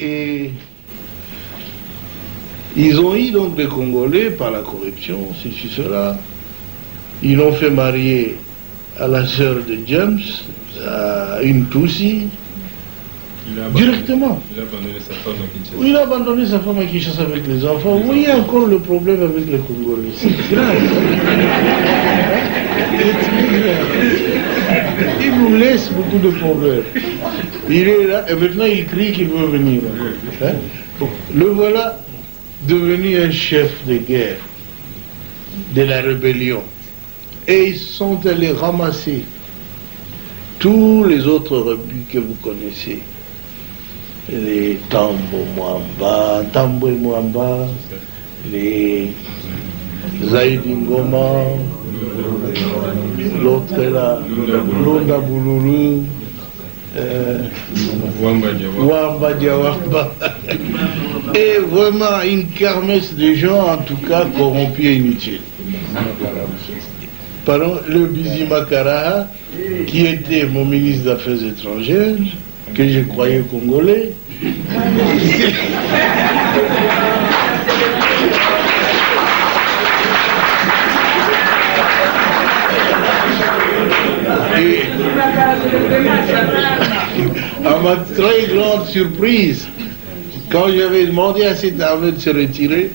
Et ils ont eu donc des Congolais par la corruption, ceci, cela. Ils l'ont fait marier à la sœur de James, à une Tutsi, directement. Il a abandonné sa femme à Kinshasa. Oui, il a abandonné sa femme à Kinshasa avec les enfants. Vous voyez encore le problème avec les Congolais. C'est grave. Il nous laisse beaucoup de problèmes. Il est là et maintenant il crie qu'il veut venir. Hein? Bon, le voilà devenu un chef de guerre de la rébellion. Et ils sont allés ramasser tous les autres rebus que vous connaissez. Les Tambo Mwamba, les Zaïdi Ngoma, l'autre est là, Lunda Boululu, Wamba Diawamba. Et vraiment une kermesse de gens, en tout cas, corrompus et inutiles. Pardon, le Bizi Makara, qui était mon ministre des Affaires étrangères, que je croyais congolais. Et à ma très grande surprise, quand j'avais demandé à cette armée de se retirer,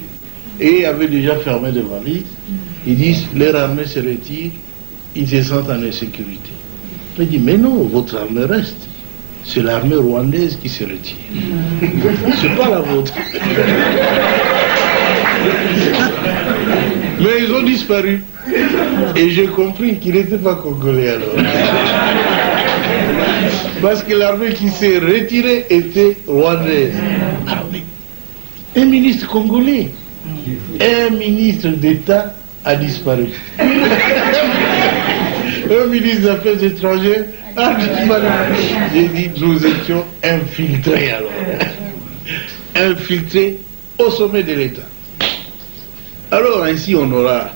et avait déjà fermé des valises, ils disent, leur armée se retire, ils se sentent en insécurité. Je dis, mais non, votre armée reste. C'est l'armée rwandaise qui se retire. C'est pas la vôtre. Mais ils ont disparu. Et j'ai compris qu'ils n'étaient pas congolais alors. Parce que l'armée qui s'est retirée était rwandaise. Alors, un ministre congolais, un ministre d'État a disparu. Un ministre des Affaires étrangères a disparu. J'ai dit, nous étions infiltrés alors. Infiltrés au sommet de l'État. Alors ainsi on aura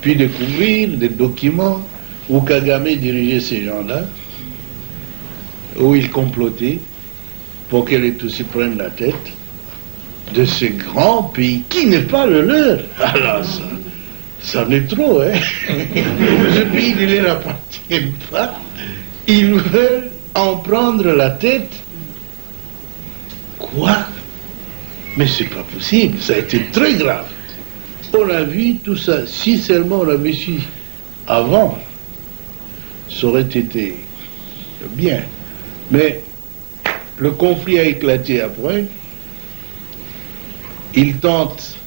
pu découvrir des documents où Kagame dirigeait ces gens-là, où il complotait pour que les Tutsis prennent la tête de ce grand pays qui n'est pas le leur. Alors ça en est trop, hein. Ce pays ne leur appartient pas. Ils veulent en prendre la tête. Quoi? Mais c'est pas possible, ça a été très grave. On a vu tout ça, si seulement on avait su avant, ça aurait été bien. Mais le conflit a éclaté après. Ils tentent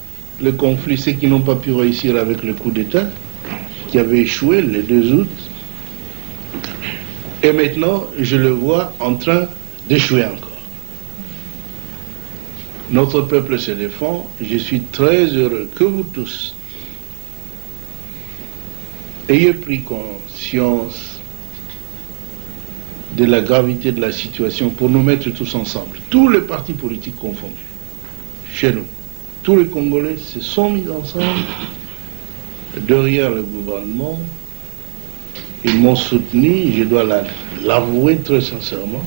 le conflit, ceux qui n'ont pas pu réussir avec le coup d'État, qui avait échoué le 2 août. Et maintenant, je le vois en train d'échouer encore. Notre peuple se défend. Je suis très heureux que vous tous ayez pris conscience de la gravité de la situation pour nous mettre tous ensemble, tous les partis politiques confondus, chez nous. Tous les Congolais se sont mis ensemble derrière le gouvernement. Ils m'ont soutenu, je dois l'avouer très sincèrement.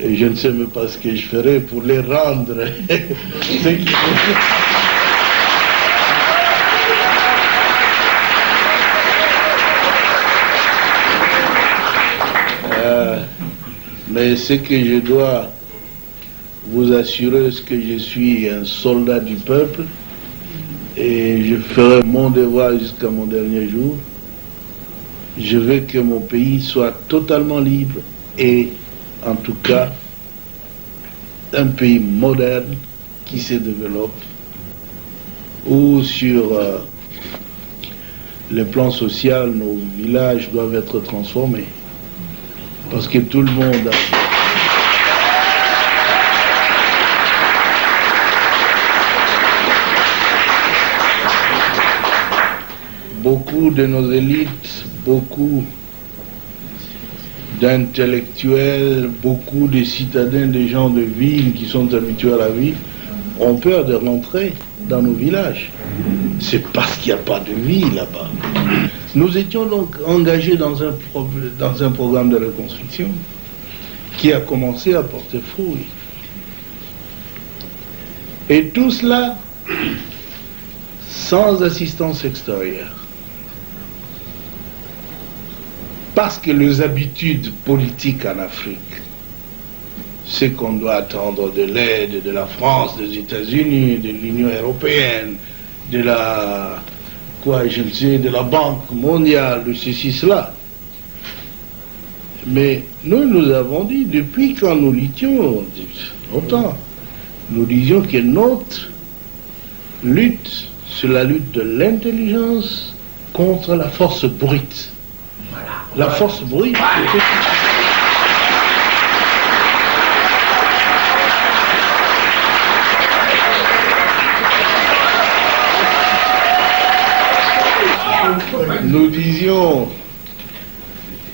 Et je ne sais même pas ce que je ferai pour les rendre. Mais ce que je dois vous assurer, c'est que je suis un soldat du peuple et je ferai mon devoir jusqu'à mon dernier jour. Je veux que mon pays soit totalement libre et en tout cas un pays moderne qui se développe, où sur le plan social, nos villages doivent être transformés. Parce que tout le monde a... Beaucoup de nos élites, beaucoup d'intellectuels, beaucoup de citadins, des gens de ville qui sont habitués à la ville, ont peur de rentrer dans nos villages. C'est parce qu'il n'y a pas de vie là-bas. Nous étions donc engagés dans un programme de reconstruction qui a commencé à porter fruit. Et tout cela sans assistance extérieure. Parce que les habitudes politiques en Afrique, c'est qu'on doit attendre de l'aide de la France, des États-Unis, de l'Union européenne, de la, de la Banque mondiale, de ceci, cela. Mais nous avons dit, depuis quand nous luttions, longtemps, nous disions que notre lutte, c'est la lutte de l'intelligence contre la force brute. La force brute. Nous disions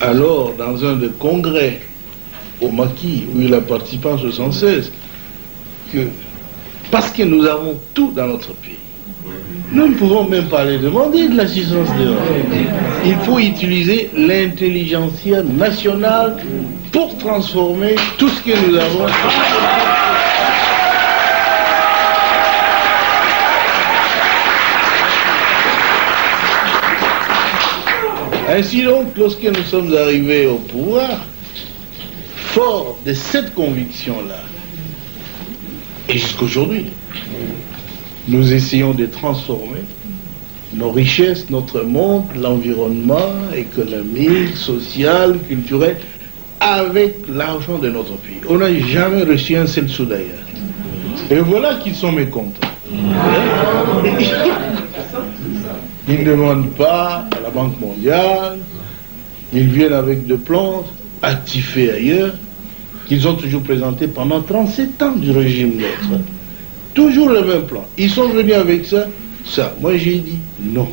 alors dans un des congrès au Maquis où il a participé en 1976 que parce que nous avons tout dans notre pays, nous ne pouvons même pas les demander de l'assistance de l'Europe. Il faut utiliser l'intelligentsia nationale pour transformer tout ce que nous avons. Ainsi donc, lorsque nous sommes arrivés au pouvoir, fort de cette conviction-là, et jusqu'aujourd'hui, nous essayons de transformer nos richesses, notre monde, l'environnement économique, social, culturel, avec l'argent de notre pays. On n'a jamais reçu un seul sou d'ailleurs. Et voilà qu'ils sont mécontents. Ils ne demandent pas à la Banque mondiale, ils viennent avec des plans actifés ailleurs, qu'ils ont toujours présentés pendant 37 ans du régime l'autre. Toujours le même plan. Ils sont venus avec ça. Moi j'ai dit non.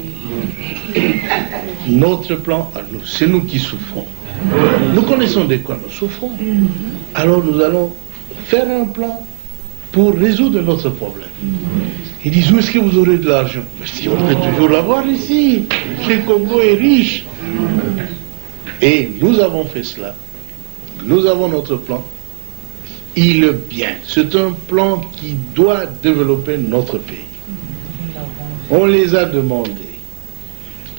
Notre plan à nous, c'est nous qui souffrons. Nous connaissons de quoi nous souffrons. Alors nous allons faire un plan pour résoudre notre problème. Ils disent, où est-ce que vous aurez de l'argent? Si on peut toujours l'avoir ici. Le Congo est riche. Et nous avons fait cela. Nous avons notre plan. Il est bien. C'est un plan qui doit développer notre pays. On les a demandés.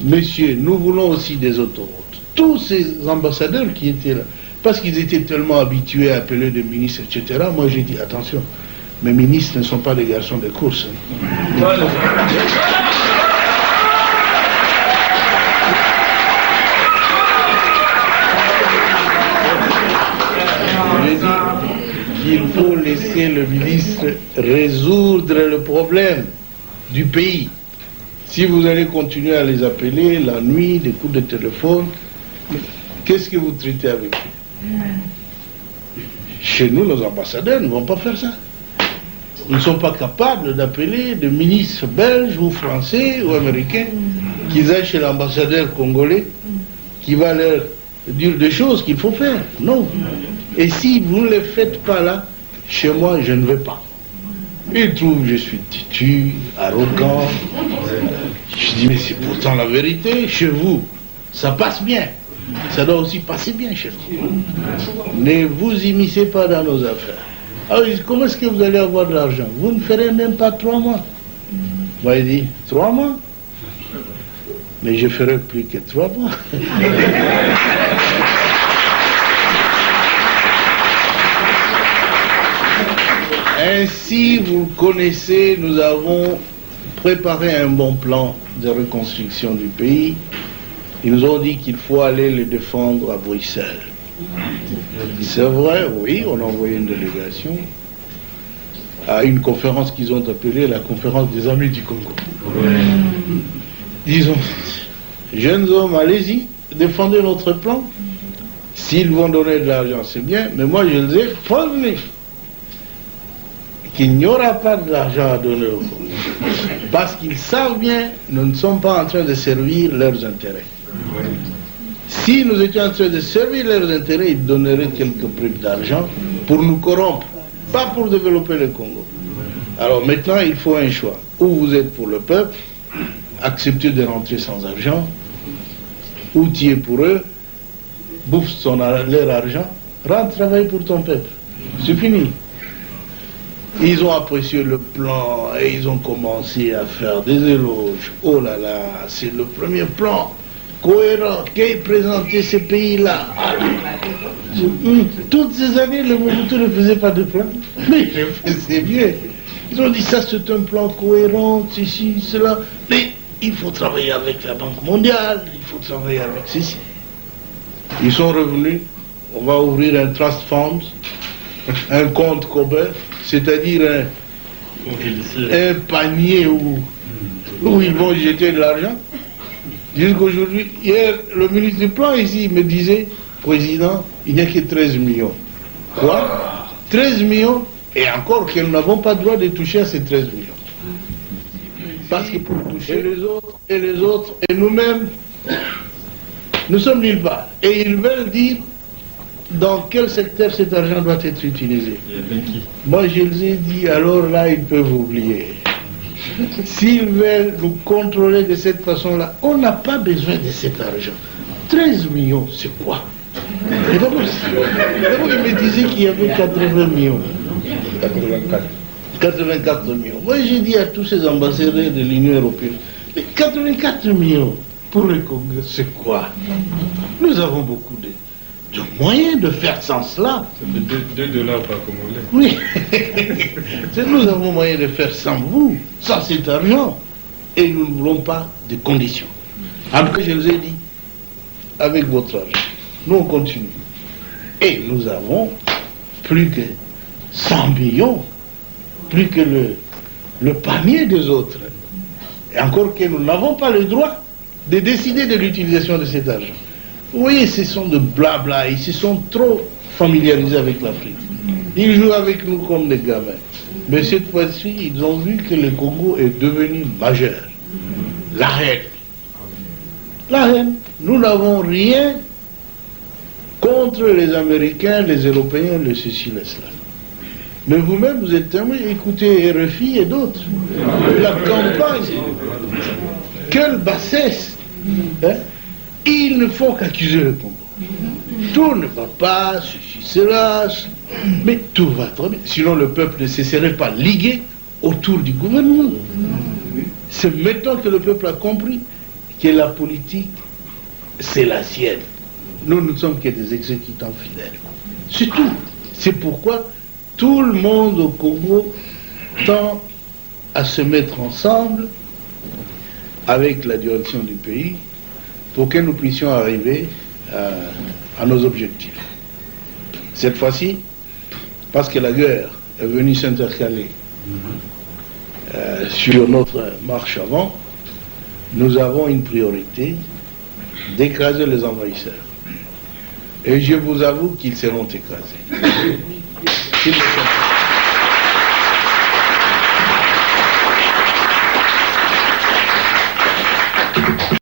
Monsieur, nous voulons aussi des autoroutes. Tous ces ambassadeurs qui étaient là, parce qu'ils étaient tellement habitués à appeler des ministres, etc., moi j'ai dit, attention, mes ministres ne sont pas des garçons de course. J'ai dit qu'il faut laisser le ministre résoudre le problème du pays. Si vous allez continuer à les appeler la nuit, des coups de téléphone, qu'est-ce que vous traitez avec eux? Chez nous, nos ambassadeurs ne vont pas faire ça. Ils ne sont pas capables d'appeler des ministres belges ou français ou américains qu'ils aillent chez l'ambassadeur congolais qui va leur dire des choses qu'il faut faire. Non. Et si vous ne les faites pas là, chez moi, je ne vais pas. Ils trouvent que je suis têtu, arrogant. Je dis, mais c'est pourtant la vérité. Chez vous, ça passe bien. Ça doit aussi passer bien chez nous. Ne vous immiscez pas dans nos affaires. Alors, comment est-ce que vous allez avoir de l'argent? Vous ne ferez même pas 3 mois. Moi, il dit, 3 mois? Mais je ferai plus que 3 mois. Ainsi, vous connaissez, nous avons préparé un bon plan de reconstruction du pays. Ils nous ont dit qu'il faut aller le défendre à Bruxelles. C'est vrai, oui, on a envoyé une délégation à une conférence qu'ils ont appelée la conférence des amis du Congo. Disons, jeunes hommes, allez-y, défendez notre plan. S'ils vont donner de l'argent, c'est bien, mais moi je les ai prévenus qu'il n'y aura pas de l'argent à donner au Congo. Parce qu'ils savent bien, nous ne sommes pas en train de servir leurs intérêts. Si nous étions en train de servir leurs intérêts, ils donneraient quelques primes d'argent pour nous corrompre, pas pour développer le Congo. Alors maintenant, il faut un choix. Ou vous êtes pour le peuple, acceptez de rentrer sans argent, ou tu es pour eux, bouffe leur argent, rentre travailler pour ton peuple. C'est fini. Ils ont apprécié le plan et ils ont commencé à faire des éloges. Oh là là, c'est le premier plan cohérent qu'ait présenté ces pays-là. Toutes ces années, le Mobutu ne faisait pas de plan, mais il le faisait bien. Ils ont dit ça, c'est un plan cohérent, ceci, cela. Mais il faut travailler avec la Banque mondiale, il faut travailler avec ceci. Ils sont revenus, on va ouvrir un trust fund, un compte commun, c'est-à-dire un panier où ils vont jeter de l'argent. Jusqu'aujourd'hui, hier, le ministre du Plan ici me disait, Président, il n'y a que 13 millions. Quoi? 13 millions? Et encore que nous n'avons pas le droit de toucher à ces 13 millions. Parce que pour toucher les autres, et nous-mêmes, nous sommes nulle part. Et ils veulent dire dans quel secteur cet argent doit être utilisé. Moi, je les ai dit, alors là, ils peuvent oublier. S'ils veulent nous contrôler de cette façon-là, on n'a pas besoin de cet argent. 13 millions, c'est quoi? Et d'abord, il me disait qu'il y avait 80 millions. 84 millions. Moi, j'ai dit à tous ces ambassadeurs de l'Union européenne, mais 84 millions pour le Congrès, c'est quoi? Nous avons beaucoup de moyens de faire sans cela. C'est 2 $ par Congolais. Oui. Nous avons moyen de faire sans vous, sans cet argent. Et nous ne voulons pas de conditions. En tout cas, je vous ai dit, avec votre argent, nous on continue. Et nous avons plus que 100 millions, plus que le panier des autres. Et encore que nous n'avons pas le droit de décider de l'utilisation de cet argent. Vous voyez, ce sont de blabla, ils se sont trop familiarisés avec l'Afrique. Ils jouent avec nous comme des gamins. Mais cette fois-ci, ils ont vu que le Congo est devenu majeur. La reine. La reine. Nous n'avons rien contre les Américains, les Européens, les ceci, les cela. Mais vous-même, vous êtes témoin, écoutez RFI et d'autres. La campagne, quelle bassesse, hein? Ils ne font qu'accuser le Congo. Tout ne va pas, ceci, cela, mais tout va très bien. Sinon, le peuple ne se serait pas ligué autour du gouvernement. C'est maintenant que le peuple a compris que la politique, c'est la sienne. Nous ne sommes que des exécutants fidèles. C'est tout. C'est pourquoi tout le monde au Congo tend à se mettre ensemble avec la direction du pays pour que nous puissions arriver à nos objectifs. Cette fois-ci, parce que la guerre est venue s'intercaler sur notre marche avant, nous avons une priorité d'écraser les envahisseurs. Et je vous avoue qu'ils seront écrasés. S'ils ne sont pas